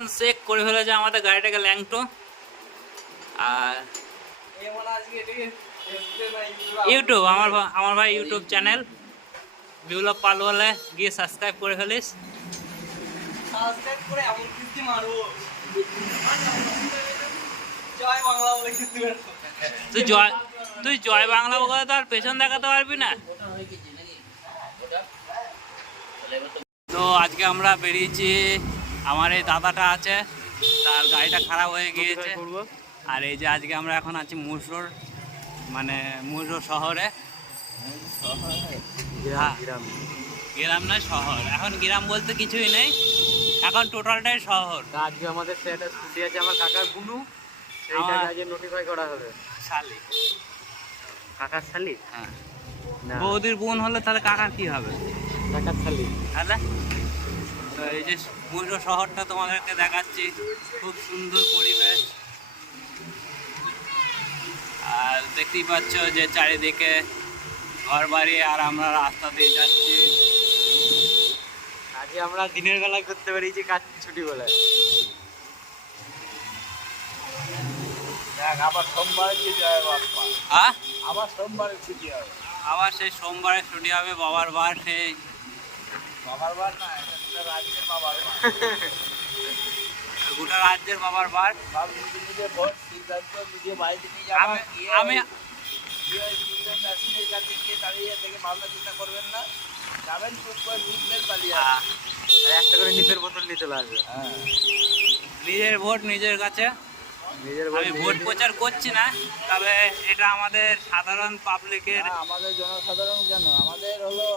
Check করে ফেলেছে আমাদের গাড়িটাকে ল্যাংটো আর ইউটিউব আমার আমার ভাই ইউটিউব চ্যানেল। বিপ্লব পাল বলে গিয়ে সাবস্ক্রাইব করে ফেলিস। তুই জয় তুই জয় বাংলা বলে তো আর পেছন দেখাতে পারবি না। তো আজকে আমরা বেরিয়েছি আমার এই দাদাটা আছে তার গাড়িটা খারাপ হয়ে গিয়েছে। আর এই যে আজকে আমরা এখন আছি মুসরোর মানে মুসরো শহরে। হ্যাঁ। গ্রাম। নয় শহর। এখন গ্রাম বলতে কিছুই নেই। এখন টোটালটাই শহর। আজকে আমাদের সেটা ছুটি আছে আমার কাকার সেইটাকে আজকে নোটিফাই করা হবে। শালি। কাকার শালি? হ্যাঁ। বৌদির বোন হলে তাহলে কাকার কি হবে? কাকার শালি। তাহলে? এই যে মুসরো শহরটা তোমাদেরকে দেখাচ্ছি খুব সুন্দর পরিবেশ। আর দেখতেই পাচ্ছ যে চারিদিকে ঘর বাড়ি আর আমরা রাস্তা দিয়ে যাচ্ছি। আজকে আমরা দিনের বেলা করতে পেরেছি কাজ ছুটি বলে। দেখ আবার সোমবারে সোমবারে ছুটি হবে। আবার সেই সোমবারে ছুটি হবে বাবার বার সেই বাবার বার না গোটা রাজ্যের বাবার বার। আমি একটা করে নিপের বোতল নিয়ে চলে আসবে হ্যাঁ নিজের ভোট নিজের কাছে। নিজের আমি ভোট প্রচার করছি না তবে এটা আমাদের সাধারণ পাবলিকের আমাদের জনসাধারণ কেন? আমাদের হলো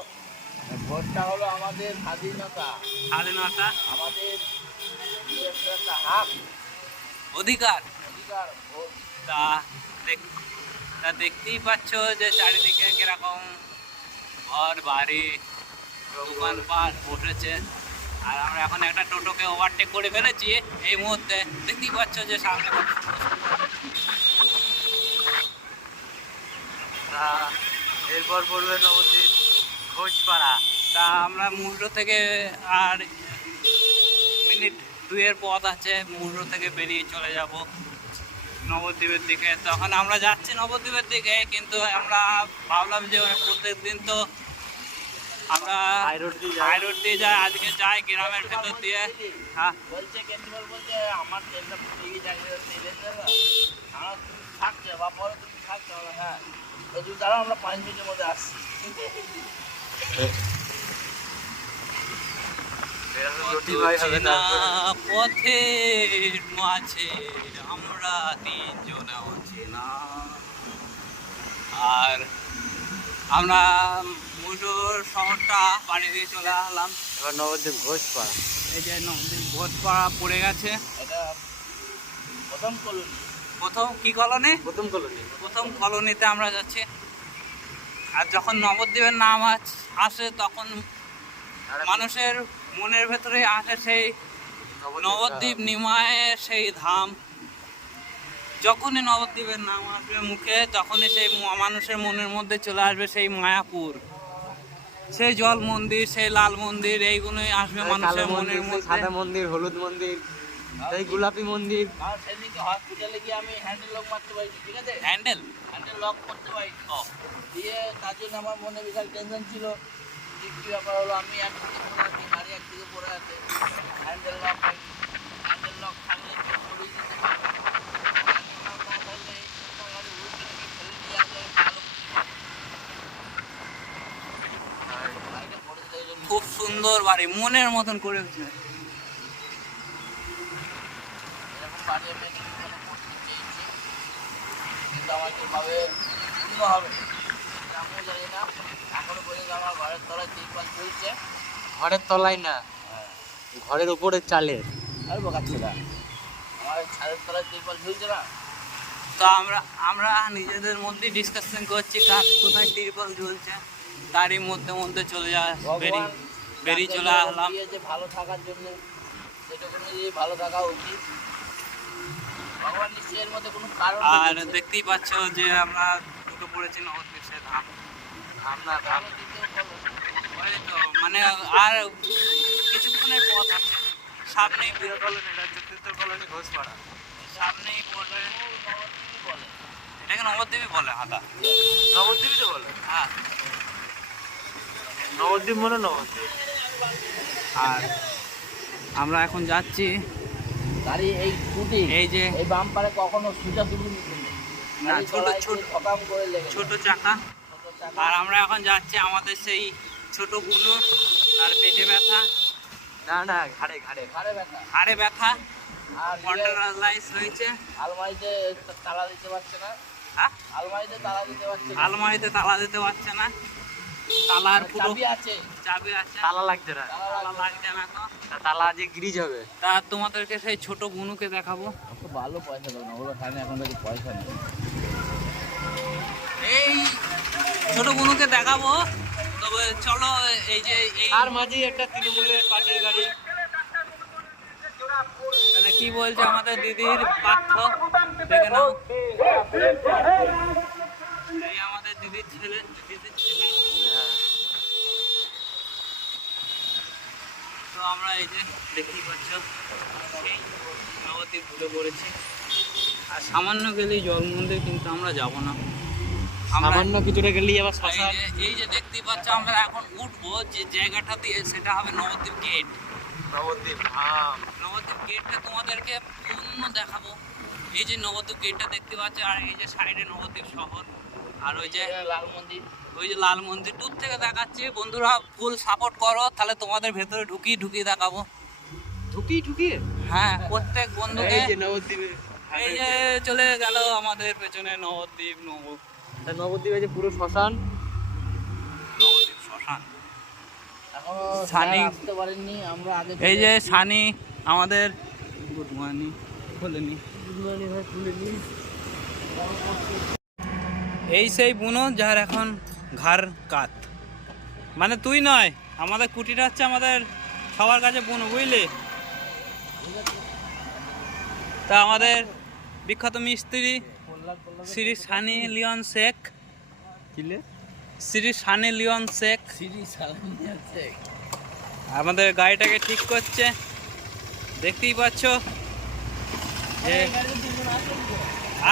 ভোটটা হলো আমাদের স্বাধীনতা। স্বাধীনতা। আমাদের একটা হাক অধিকার। অধিকার ভোট। তা দেখ তা দেখতেই পাচ্ছ যে চারিদিকে কীরকম ঘর বাড়ি দোকানপাট বসেছে। আর আমরা এখন একটা টোটোকে ওভারটেক করে ফেলেছি এই মুহূর্তে। দেখতেই পাচ্ছ যে সামনে এরপর পড়বে নবদ্বীপ। খোঁজপাড়া তা আমরা মুহূর্ত থেকে আর মিনিট দুয়ের পথ আছে মুহূর্ত থেকে বেরিয়ে চলে যাব নবদ্বীপের দিকে। তখন আমরা যাচ্ছি নবদ্বীপের দিকে কিন্তু আমরা ভাবলাম যে প্রত্যেক দিন তো আমরা হাই রোড দিয়ে যাই। হাই রোড দিয়ে যাই আজকে যাই গ্রামের ভেতর দিয়ে। হ্যাঁ। বলছে কেন্দ্রপাল বলছে আমার তেলটা ফুটে গিয়ে আমার থাকছে বা পরে তুমি থাকছে? হ্যাঁ। তো দাঁড়াও আমরা পাঁচ মিনিটের মধ্যে আসছি। পথের মাঝে আমরা তিনজন অচেনা আর আমরা মুজোর শহরটা পাড়ি দিয়ে চলে আসলাম এবার নবদ্বীপ ঘোষপাড়া এই যে নদীর ভোজপাড়া পড়ে গেছে এটা প্রথম কলোনি। প্রথম কি কলোনি। প্রথম কলোনি প্রথম কলোনিতে আমরা যাচ্ছি। আর যখন নবদ্বীপের নাম আস- আসে তখন মানুষের মনের ভেতরে আসে সেই নবদ্বীপ নিমায়ের সেই ধাম। যখনই নবদ্বীপের নাম আসবে মুখে তখনই সেই মানুষের মনের মধ্যে চলে আসবে সেই মায়াপুর। সেই জল মন্দির সেই লাল মন্দির এইগুলোই আসবে মানুষের মনের মধ্যে। সাদা মন্দির হলুদ মন্দির। এই গোলাপি মন্দির। সেদিনকে হসপিটালে গিয়ে আমি হ্যান্ডেল লক মারতে পারি ঠিক আছে? হ্যান্ডেল হ্যান্ডেল লক করতে পারি ও। দিয়ে তার জন্য আমার মনে বিশাল টেনশন ছিল যে কী ব্যাপার হলো আমি একদিকে পড়ে আছি গাড়ি একদিকে পড়ে আছে। হ্যান্ডেল লক হ্যান্ডেল লক থাকলে সরিয়ে দিতে পারব খুব সুন্দর বাড়ি মনের মতন করে হয়েছে এরকম বাড়ি আমি এখানে করতে চেয়েছি কিন্তু আমাকে ভাবে পূর্ণ হবে। এটা আমিও জানি না এখনও পর্যন্ত আমার ঘরের তলায় তিরপাল চলছে ঘরের তলায় না? ঘরের উপরে চালের? আর বোকাচ্ছে না আমার ছাদের তলায় তিরপাল ঝুলছে না। তো আমরা আমরা নিজেদের মধ্যে ডিসকাশন করছি কার কোথায় তিরপল ঝুলছে? তারই মধ্যে মধ্যে চলে যা বেরিয়ে বেরিয়ে চলে আসলাম। ভালো থাকার জন্য ভালো থাকা উচিত ভগবান নিশ্চয়ের মধ্যে কোনো কারণ আর দেখতেই পাচ্ছ যে আমরা ঢুকে পড়েছি নবদ্বীপ সে ধাম। আমরা তো মানে আর কিছুক্ষণের পথ আছে। সামনেই তৃতীয় কলোনি এটা হচ্ছে কলোনি ঘোষপাড়া। সামনেই বলে এটাকে নবদ্বীপই বলে হাতা নবদ্বীপই তো বলে? হ্যাঁ। নবদ্বীপ মানে নবদ্বীপ। আর আমরা এখন যাচ্ছি গাড়ি এই স্কুটি এই যে এই বাম্পারে কখনো সুজা সুজি না, ছোট- ছোট- ঠকাম করে লেগে ছোট চাকা ছোট চাকা। আর আমরা এখন যাচ্ছি আমাদের সেই ছোট বুনো আর পেটে ব্যথা। না না ঘাড়ে ঘাড়ে। ঘাড়ে ব্যথা। হাড়ে ব্যথা। আর ইয়ে হয়েছে। আলমারিতে তালা দিতে পারছে না। হ্যাঁ? আলমারিতে তালা দিতে পারছে আলমারিতে তালা দিতে পারছে না। তালার চাবি আছে চাবি আছে তালা লাগছে না তালা তালা লাগছে লাগছে না তো তালা যে গ্রিজ হবে তা তোমাদেরকে সেই ছোট বুনুকে দেখাবো ভালো পয়সা দেবো না এখন পয়সা নেই এই ছোট বুনুকে দেখাবো তবে চলো এই যে এই আর মাঝেই একটা তৃণমূলের পার্টির গাড়ি তাহলে কি বলছে আমাদের দিদির পাঠ্য দেখে নাও ছেলে তো আমরা এই যে দেখতেই পাচ্ছ এই নবদ্বীপ ঢুকে পড়েছি আর সামান্য গেলেই জল মন্দির কিন্তু আমরা যাব না আমরা সামান্য কিছুটা গেলেই আবার শ্মশান এই যে দেখতেই পাচ্ছ আমরা এখন উঠবো যে জায়গাটা দিয়ে সেটা হবে নবদ্বীপ গেট নবদ্বীপ ধাম নবদ্বীপ গেটটা তোমাদেরকে পূর্ণ দেখাবো। এই যে নবদ্বীপ গেটটা দেখতে পাচ্ছ আর এই যে সাইডে নবদ্বীপ শহর। আর ওই যে লাল মন্দির ওই যে লাল মন্দির দূর থেকে দেখাচ্ছি। বন্ধুরা ফুল সাপোর্ট করো তাহলে তোমাদের ভেতরে ঢুকিয়ে ঢুকিয়ে দেখাবো। ঢুকি ঢুকিয়ে? হ্যাঁ প্রত্যেক বন্ধুকে এই যে এই যে চলে গেল আমাদের পেছনে নবদ্বীপ নব নবদ্বীপে যে পুরো শ্মশান। নবদ্বীপ শ্মশান। এখনও সানি- আসতে পারেননি আমরা আগে এই যে। সানি আমাদের গুড মর্নিং খুলেনি এই সেই বুনো যার এখন ঘাড় কাত। মানে তুই নয় আমাদের কুটিটা হচ্ছে আমাদের সবার কাছে বুনো বুঝলি? তা আমাদের বিখ্যাত মিস্ত্রি শ্রী সানি লিওন শেখ। শ্রী সানি লিওন শেখ। আমাদের গাড়িটাকে ঠিক করছে। দেখতেই পাচ্ছ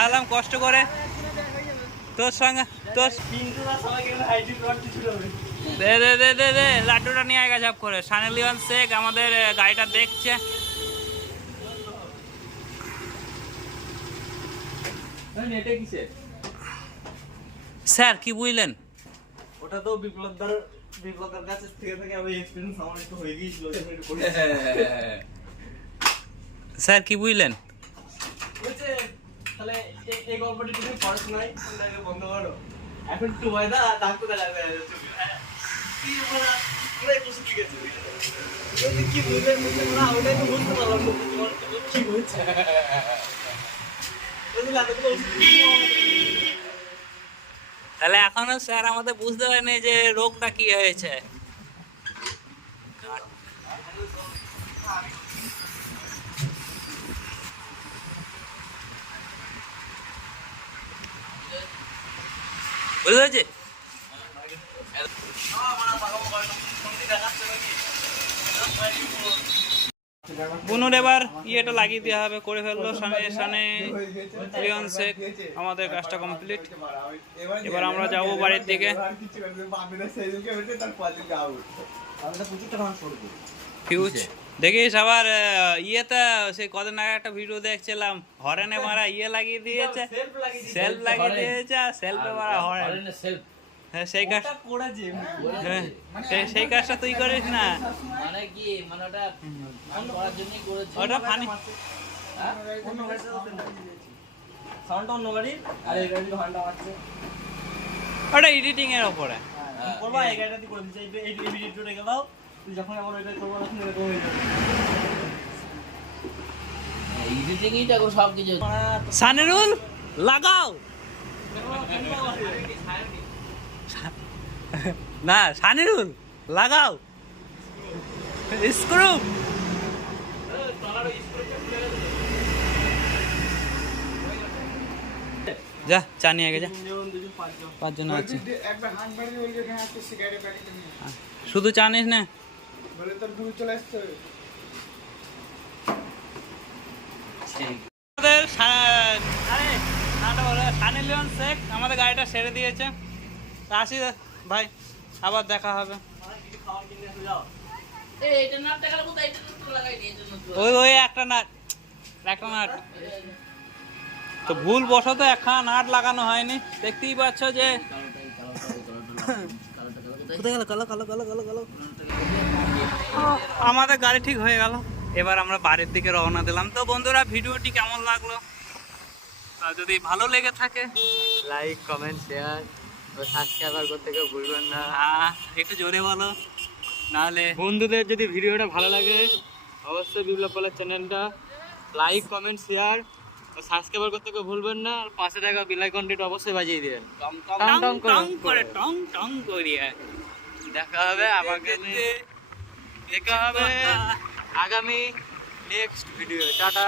আলাম কষ্ট করে। তোর সঙ্গে তোর দে দে দে দে দে লাড্ডুটা নিয়ে ঝাপ করে। সানি লিওন শেখ আমাদের গাড়িটা দেখছে। স্যার কি বুঝলেন? ওটা তো বিপ্লবদার বিপ্লবদার কাছে থেকে থেকে আমি এক্সপিরিয়েন্স আমার একটু হয়ে গিয়েছিল স্যার কি বুঝলেন? তাহলে এই গল্পটি তুমি বন্ধ করো? এখন একটু ময়দা ডাক্তার দেখা যায় কি বলা পুরাই বসে ঠিক আছে কি বুঝলেন বুঝলেন না ওটাই তো বুঝতে পারলাম। তোমার কি তাহলে এখনও স্যার আমাদের বুঝতে পারেনি যে রোগটা কি হয়েছে। বুঝতে পেরেছি বুনুর এবার ইয়েটা লাগিয়ে দেওয়া হবে করে ফেলল সামনে সামনে লিওন শেখ আমাদের কাজটা কমপ্লিট এবার আমরা যাব বাড়ির দিকে। ফিউজ দেখিস আবার ইয়েতে সেই কদিন আগে একটা ভিডিও দেখছিলাম হরেনে মারা ইয়ে লাগিয়ে দিয়েছে। সেলফ লাগিয়ে দিয়েছে আর সেলফে মারা হরেন। হ্যাঁ সেই কাজ হ্যাঁ সেই- সেই কাজটা তুই করিস না। মানে কি মানে ওটা ফোন করার জন্যই করেছে। ওটা ফানি হ্যাঁ? সাউন্ডটা অন্য গাড়ি আর এই গাড়ি হর্নটা মারছে। ওটা এডিটিং এর ওপরে করবা এই গাড়িটা দিয়ে করে দিচ্ছি। এই ভিডিওটা রেখে দাও। যখন আবার ওইটা করব তখন এরকম হয়ে যাবে। এডিটিংই দেখো সব কিছু সানিরুল লাগাও। না সানিরুল লাগাও। স্ক্রু। যা চা নিয়ে আগে যা। পাঁচজন আছে। শুধু চা নিস না? বলে তোর গুরু চলে আসছে। আমাদের আরে নামটা বলো, সানি লিওন শেখ আমাদের গাড়িটা সেরে দিয়েছে। তা আসি ভাই আবার দেখা হবে। ওই ওই একটা নাট একটা নাট। তো ভুল বশত একখানা নাট লাগানো হয়নি। দেখতেই পাচ্ছ যে কোথায় গেল? কালো কালো কালো কালো কালো। আমাদের গাড়ি ঠিক হয়ে গেল। এবার আমরা বাড়ির দিকে রওনা দিলাম। তো বন্ধুরা ভিডিওটি কেমন লাগল? যদি ভালো লেগে থাকে লাইক কমেন্ট শেয়ার ও সাবস্ক্রাইবার করতে কেউ ভুলবেন না। একটু জোরে বলো। নাহলে বন্ধুদের যদি ভিডিওটা ভালো লাগে অবশ্যই বিপ্লব পালের চ্যানেলটা লাইক কমেন্ট শেয়ার ও সাবস্ক্রাইবার করতে কেউ ভুলবেন না। আর পাঁচশো টাকা বিলাই কন্টেন্ট অবশ্যই বাজিয়ে দিবেন। টং টং করে- টং টং করিয়া। দেখা হবে আমাকে দেখা হবে আগামী নেক্সট ভিডিও টাটা।